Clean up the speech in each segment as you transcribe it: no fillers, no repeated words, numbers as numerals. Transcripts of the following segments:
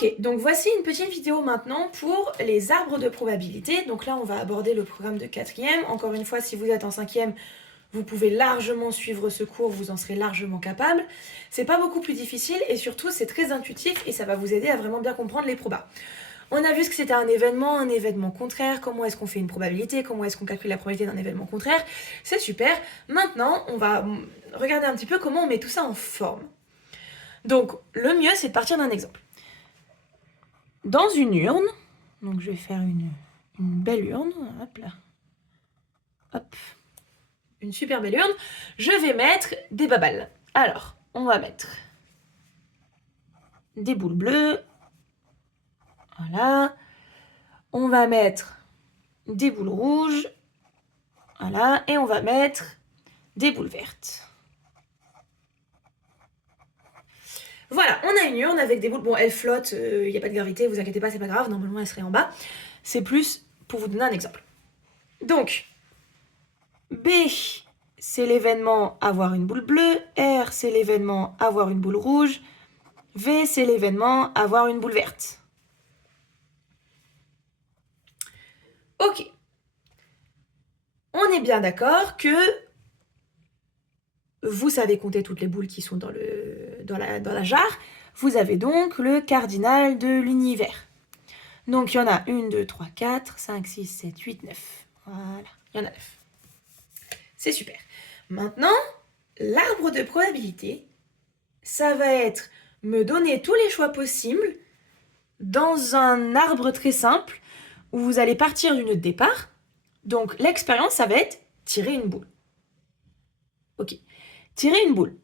Ok, donc voici une petite vidéo maintenant pour les arbres de probabilité. Donc là, on va aborder le programme de 4e. Encore une fois, si vous êtes en 5e, vous pouvez largement suivre ce cours, vous en serez largement capable. C'est pas beaucoup plus difficile et surtout, c'est très intuitif et ça va vous aider à vraiment bien comprendre les probas. On a vu ce que c'était un événement contraire, comment est-ce qu'on fait une probabilité, comment est-ce qu'on calcule la probabilité d'un événement contraire. C'est super. Maintenant, on va regarder un petit peu comment on met tout ça en forme. Donc, le mieux, c'est de partir d'un exemple. Dans une urne, donc je vais faire une belle urne, hop là, hop, une super belle urne, je vais mettre des babales. Alors, on va mettre des boules bleues, voilà, on va mettre des boules rouges, voilà, et on va mettre des boules vertes. Voilà, on a une urne avec des boules, bon elle flotte, il n'y a pas de gravité, vous inquiétez pas, c'est pas grave, normalement elle serait en bas. C'est plus pour vous donner un exemple. Donc, B, c'est l'événement avoir une boule bleue. R, c'est l'événement avoir une boule rouge. V, c'est l'événement avoir une boule verte. Ok. On est bien d'accord que vous savez compter toutes les boules qui sont dans la jarre. Vous avez donc le cardinal de l'univers. Donc, il y en a 1, 2, 3, 4, 5, 6, 7, 8, 9. Voilà, il y en a 9. C'est super. Maintenant, l'arbre de probabilité, ça va être me donner tous les choix possibles dans un arbre très simple où vous allez partir d'une note départ. Donc, l'expérience, ça va être tirer une boule. Ok. Tirer une boule.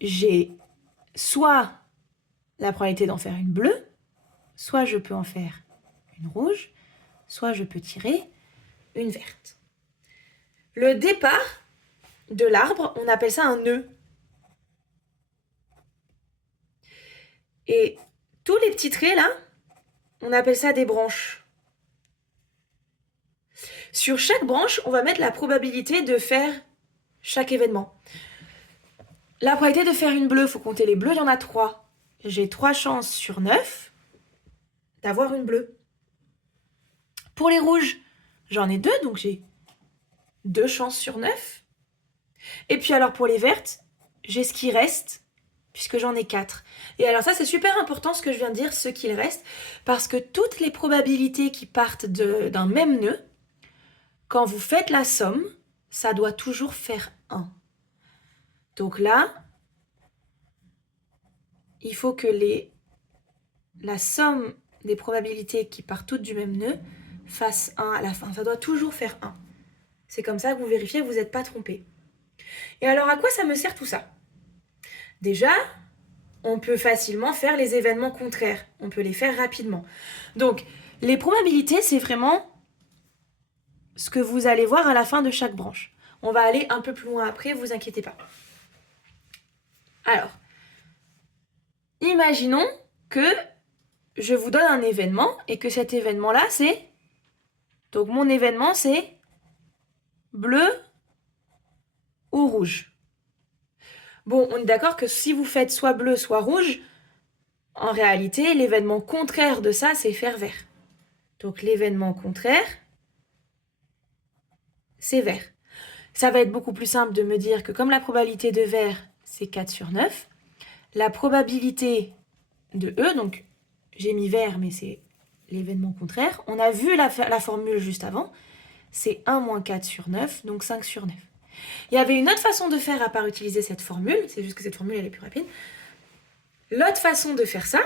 J'ai soit la probabilité d'en faire une bleue, soit je peux en faire une rouge, soit je peux tirer une verte. Le départ de l'arbre, on appelle ça un nœud. Et tous les petits traits là, on appelle ça des branches. Sur chaque branche, on va mettre la probabilité de faire chaque événement. La probabilité de faire une bleue, il faut compter les bleus, il y en a 3. J'ai 3 chances sur 9 d'avoir une bleue. Pour les rouges, j'en ai 2, donc j'ai 2 chances sur 9. Et puis alors pour les vertes, j'ai ce qui reste, puisque j'en ai 4. Et alors ça, c'est super important ce que je viens de dire, ce qu'il reste, parce que toutes les probabilités qui partent d'un même nœud, quand vous faites la somme, ça doit toujours faire 1. Donc là, il faut que la somme des probabilités qui partent toutes du même nœud fasse 1 à la fin. Ça doit toujours faire 1. C'est comme ça que vous vérifiez que vous n'êtes pas trompé. Et alors, à quoi ça me sert tout ça? Déjà, on peut facilement faire les événements contraires. On peut les faire rapidement. Donc, les probabilités, c'est vraiment ce que vous allez voir à la fin de chaque branche. On va aller un peu plus loin après, vous inquiétez pas. Alors, imaginons que je vous donne un événement et que cet événement-là, c'est... Donc, mon événement, c'est bleu ou rouge. Bon, on est d'accord que si vous faites soit bleu, soit rouge, en réalité, l'événement contraire de ça, c'est faire vert. Donc l'événement contraire, c'est vert. Ça va être beaucoup plus simple de me dire que comme la probabilité de vert, c'est 4 sur 9, la probabilité de E, donc j'ai mis vert, mais c'est l'événement contraire, on a vu la formule juste avant, c'est 1 moins 4 sur 9, donc 5 sur 9. Il y avait une autre façon de faire à part utiliser cette formule, c'est juste que cette formule, elle est plus rapide. L'autre façon de faire ça,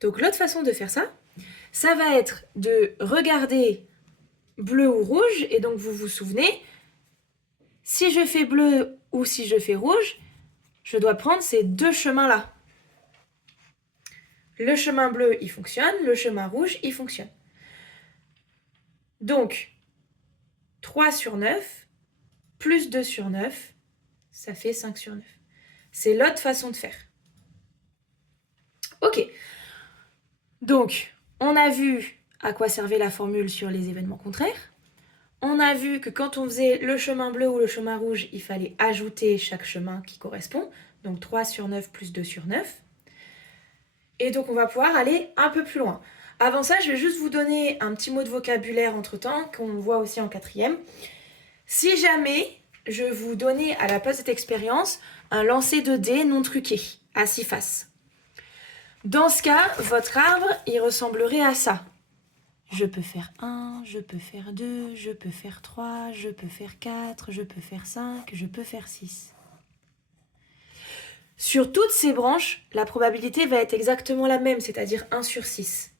donc l'autre façon de faire ça, ça va être de regarder bleu ou rouge, et donc vous vous souvenez, si je fais bleu ou si je fais rouge, je dois prendre ces deux chemins-là. Le chemin bleu, il fonctionne, le chemin rouge, il fonctionne. Donc, 3 sur 9, plus 2 sur 9, ça fait 5 sur 9. C'est l'autre façon de faire. Ok. Donc, on a vu à quoi servait la formule sur les événements contraires. On a vu que quand on faisait le chemin bleu ou le chemin rouge, il fallait ajouter chaque chemin qui correspond. Donc 3 sur 9 plus 2 sur 9. Et donc on va pouvoir aller un peu plus loin. Avant ça, je vais juste vous donner un petit mot de vocabulaire entre-temps, qu'on voit aussi en 4e. Si jamais je vous donnais à la place de cette expérience un lancer de dés non truqué, à 6 faces. Dans ce cas, votre arbre, il ressemblerait à ça. Je peux faire 1, je peux faire 2, je peux faire 3, je peux faire 4, je peux faire 5, je peux faire 6. Sur toutes ces branches, la probabilité va être exactement la même, c'est-à-dire 1 sur 6.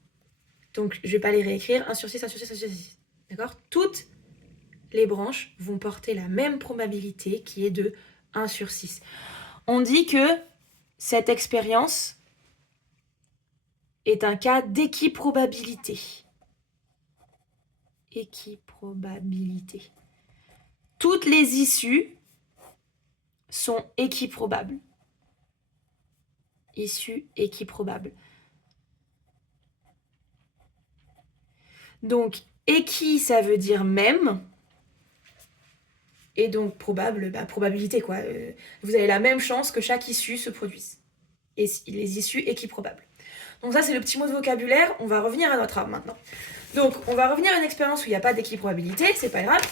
Donc, je ne vais pas les réécrire, 1 sur 6, 1 sur 6, 1 sur 6. D'accord ? Toutes les branches vont porter la même probabilité qui est de 1 sur 6. On dit que cette expérience est un cas d'équiprobabilité. Équiprobabilité. Toutes les issues sont équiprobables. Issues équiprobables. Donc, équi, ça veut dire même. Et donc, probable, probabilité, quoi. Vous avez la même chance que chaque issue se produise. Et les issues équiprobables. Donc ça, c'est le petit mot de vocabulaire. On va revenir à notre arbre maintenant. Donc, on va revenir à une expérience où il n'y a pas d'équiprobabilité. C'est pas grave.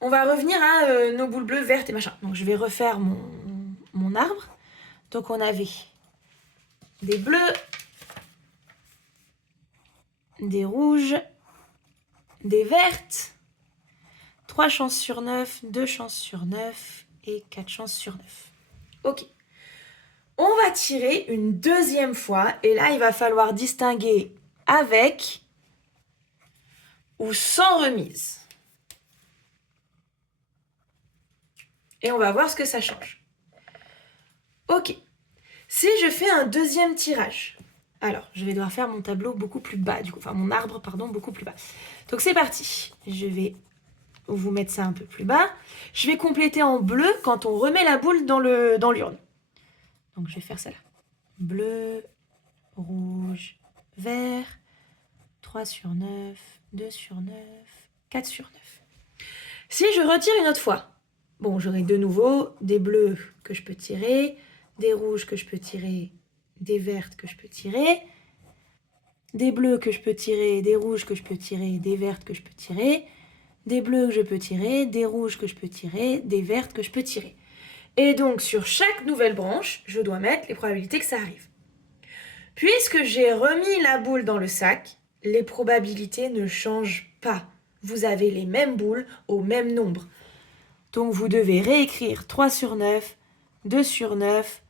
On va revenir à nos boules bleues, vertes et machin. Donc, je vais refaire mon arbre. Donc, on avait des bleus, des rouges, des vertes, 3 chances sur 9, 2 chances sur 9 et 4 chances sur 9. Ok. On va tirer une deuxième fois et là, il va falloir distinguer avec ou sans remise. Et on va voir ce que ça change. Ok. Si je fais un deuxième tirage, alors je vais devoir faire mon tableau beaucoup plus bas, du coup, enfin mon arbre, pardon, beaucoup plus bas. Donc c'est parti. Je vais vous mettre ça un peu plus bas. Je vais compléter en bleu quand on remet la boule dans l'urne. Donc je vais faire ça là. Bleu, rouge, vert, 3 sur 9, 2 sur 9, 4 sur 9. Si je retire une autre fois, bon, j'aurai de nouveau des bleus que je peux tirer, des rouges que je peux tirer, des vertes que je peux tirer, des bleus que je peux tirer, des rouges que je peux tirer, des vertes que je peux tirer, des bleus que je peux tirer, des rouges que je peux tirer, des vertes que je peux tirer. Et donc, sur chaque nouvelle branche, je dois mettre les probabilités que ça arrive. Puisque j'ai remis la boule dans le sac, les probabilités ne changent pas. Vous avez les mêmes boules au même nombre. Donc, vous devez réécrire 3 sur 9, 2 sur 9,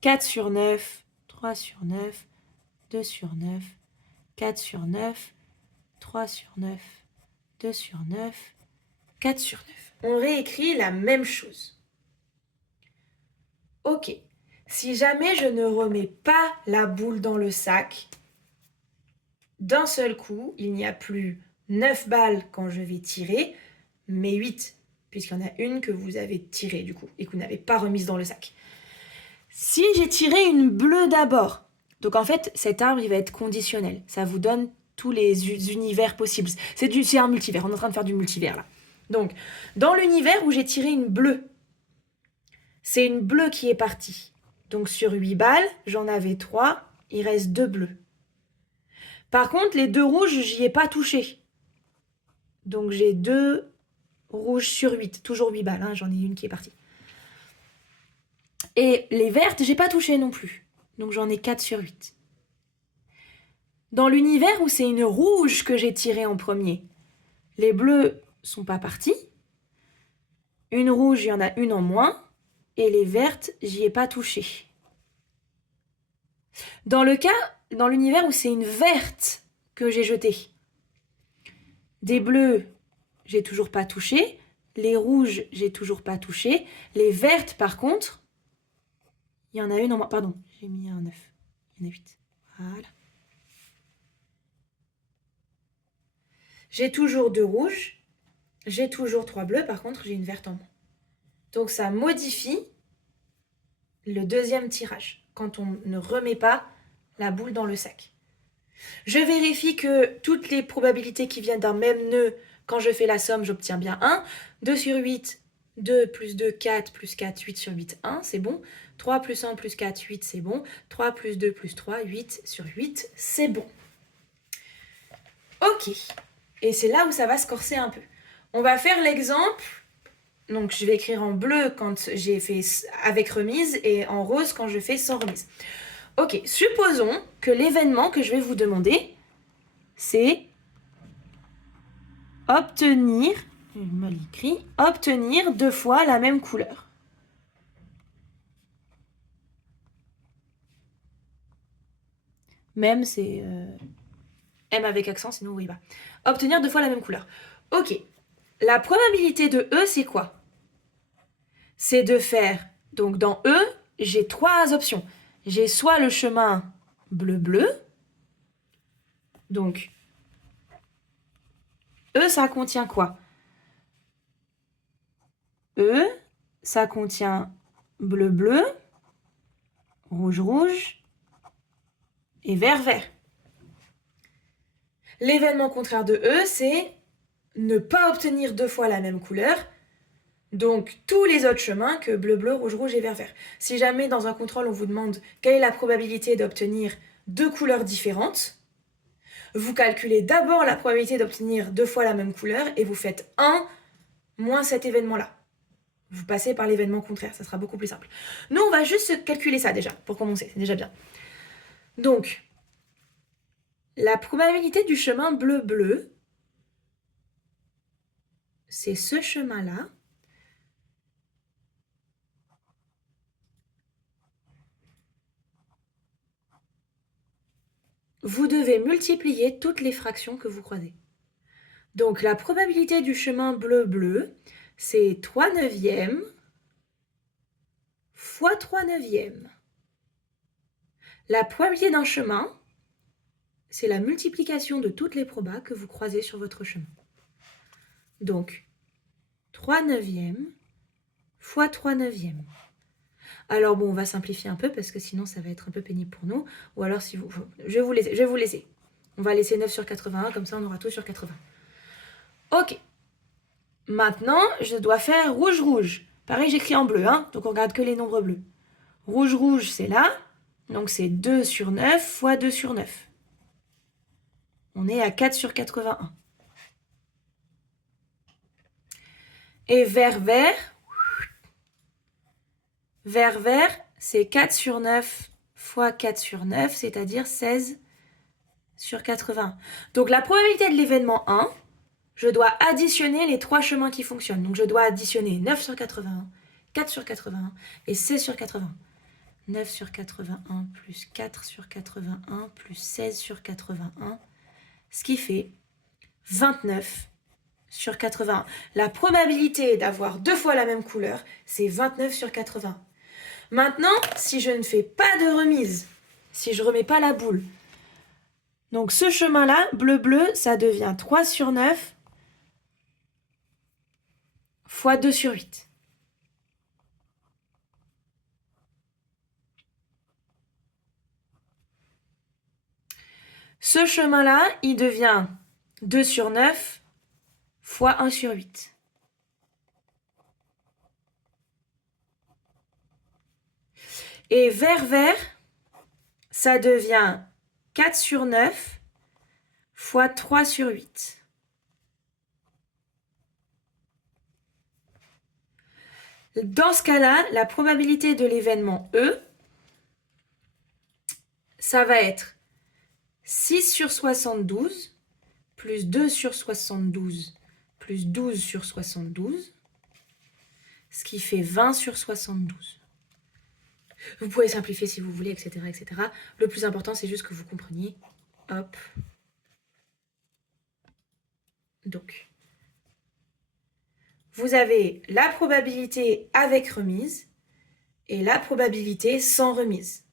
4 sur 9, 3 sur 9, 2 sur 9, 4 sur 9, 3 sur 9, 2 sur 9, 4 sur 9. On réécrit la même chose. Ok. Si jamais je ne remets pas la boule dans le sac, d'un seul coup, il n'y a plus 9 balles quand je vais tirer, mais 8, puisqu'il y en a une que vous avez tirée du coup, et que vous n'avez pas remise dans le sac. Si j'ai tiré une bleue d'abord, donc en fait, cet arbre, il va être conditionnel. Ça vous donne tous les univers possibles. C'est un multivers, on est en train de faire du multivers là. Donc, dans l'univers où j'ai tiré une bleue, c'est une bleue qui est partie. Donc sur 8 balles, j'en avais 3, il reste 2 bleus. Par contre, les 2 rouges, j'y ai pas touché. Donc j'ai 2 rouges sur 8, toujours 8 balles, hein, j'en ai une qui est partie. Et les vertes, j'ai pas touché non plus. Donc j'en ai 4 sur 8. Dans l'univers où c'est une rouge que j'ai tirée en premier, les bleus sont pas partis. Une rouge, il y en a une en moins. Et les vertes, j'y ai pas touché. Dans l'univers où c'est une verte que j'ai jetée, des bleus, j'ai toujours pas touché. Les rouges, j'ai toujours pas touché. Les vertes, par contre, il y en a une en moins. Pardon, j'ai mis un 9. Il y en a 8. Voilà. J'ai toujours 2 rouges. J'ai toujours 3 bleus. Par contre, j'ai une verte en moins. Donc, ça modifie le deuxième tirage quand on ne remet pas la boule dans le sac. Je vérifie que toutes les probabilités qui viennent d'un même nœud, quand je fais la somme, j'obtiens bien 1. 2 sur 8, 2 plus 2, 4 plus 4, 8 sur 8, 1, c'est bon. 3 plus 1 plus 4, 8, c'est bon. 3 plus 2 plus 3, 8 sur 8, c'est bon. Ok. Et c'est là où ça va se corser un peu. On va faire l'exemple. Donc, je vais écrire en bleu quand j'ai fait avec remise et en rose quand je fais sans remise. Ok, supposons que l'événement que je vais vous demander, c'est obtenir, mal écrit, obtenir 2 fois la même couleur. Même c'est M avec accent, sinon vous voyez pas. Obtenir 2 fois la même couleur. Ok, la probabilité de E, c'est quoi? C'est de faire, donc dans E, j'ai 3 options. J'ai soit le chemin bleu-bleu, donc E, ça contient quoi? E, ça contient bleu-bleu, rouge-rouge et vert-vert. L'événement contraire de E, c'est ne pas obtenir 2 fois la même couleur, donc tous les autres chemins que bleu-bleu, rouge-rouge et vert-vert. Si jamais dans un contrôle on vous demande quelle est la probabilité d'obtenir 2 couleurs différentes, vous calculez d'abord la probabilité d'obtenir 2 fois la même couleur et vous faites 1 moins cet événement-là. Vous passez par l'événement contraire, ça sera beaucoup plus simple. Nous, on va juste calculer ça déjà, pour commencer, c'est déjà bien. Donc, la probabilité du chemin bleu-bleu, c'est ce chemin-là. Vous devez multiplier toutes les fractions que vous croisez. Donc, la probabilité du chemin bleu-bleu, c'est 3 neuvièmes fois 3 neuvièmes. La probabilité d'un chemin, c'est la multiplication de toutes les probas que vous croisez sur votre chemin. Donc, 3 neuvièmes fois 3 neuvièmes. Alors bon, on va simplifier un peu parce que sinon ça va être un peu pénible pour nous. Ou alors, si vous, je vais vous laisser. On va laisser 9 sur 81, comme ça on aura tout sur 80. Ok. Maintenant, je dois faire rouge-rouge. Pareil, j'écris en bleu, hein, donc on regarde que les nombres bleus. Rouge-rouge, c'est là. Donc c'est 2 sur 9 fois 2 sur 9. On est à 4 sur 81. Et vert-vert, vert-vert, c'est 4 sur 9 fois 4 sur 9, c'est-à-dire 16 sur 80. Donc la probabilité de l'événement 1, je dois additionner les 3 chemins qui fonctionnent. Donc je dois additionner 9 sur 81, 4 sur 81 et 16 sur 80. 9 sur 81 plus 4 sur 81 plus 16 sur 81, ce qui fait 29 sur 80. La probabilité d'avoir 2 fois la même couleur, c'est 29 sur 80. Maintenant, si je ne fais pas de remise, si je ne remets pas la boule, donc ce chemin-là, bleu-bleu, ça devient 3 sur 9 fois 2 sur 8. Ce chemin-là, il devient 2 sur 9 fois 1 sur 8. Et vert-vert, ça devient 4 sur 9 fois 3 sur 8. Dans ce cas-là, la probabilité de l'événement E, ça va être 6 sur 72 plus 2 sur 72 plus 12 sur 72, ce qui fait 20 sur 72. Vous pouvez simplifier si vous voulez, etc., etc. Le plus important, c'est juste que vous compreniez. Hop. Donc, vous avez la probabilité avec remise et la probabilité sans remise.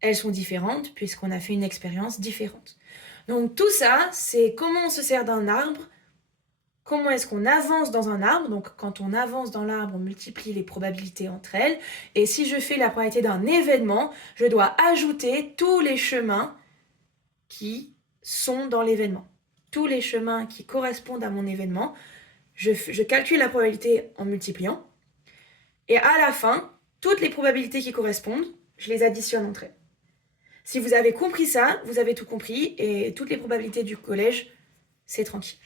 Elles sont différentes puisqu'on a fait une expérience différente. Donc tout ça, c'est comment on se sert d'un arbre comment est-ce qu'on avance dans un arbre. Donc, quand on avance dans l'arbre, on multiplie les probabilités entre elles. Et si je fais la probabilité d'un événement, je dois ajouter tous les chemins qui sont dans l'événement. Tous les chemins qui correspondent à mon événement, je calcule la probabilité en multipliant. Et à la fin, toutes les probabilités qui correspondent, je les additionne entre elles. Si vous avez compris ça, vous avez tout compris et toutes les probabilités du collège, c'est tranquille.